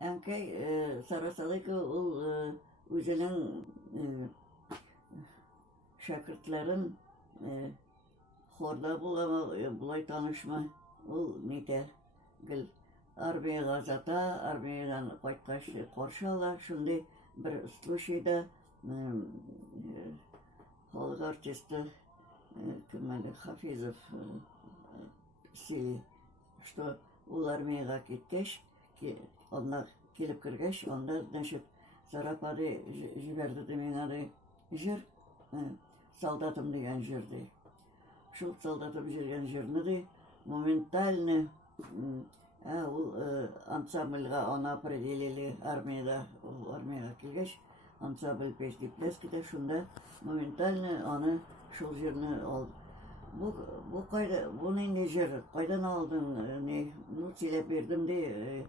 әнкәй Сарасалыйка ул үзенең шәкертләрен хорда булай танышмы, ул нитә гел армиягә озата, армиядан кайткач каршы ала. Шундый бер случайда халык артисты кем әле Хафизов сөйли, что ул армияга киткәч, анда килеп кергәч, анда нәшеп Зарапады җибәрде ди миңа ди җыр, солдатым дигән җыр ди. Шул солдатым җырган җырны ди моментально ул ансамбльга аны определили армияда, армияга килгәч ансамбль песни пляскида шунда моментально аны шул җырны алды. Бу кайда, бу нинди җыр, кайдан алдың, ну сөйләп бирдем ди.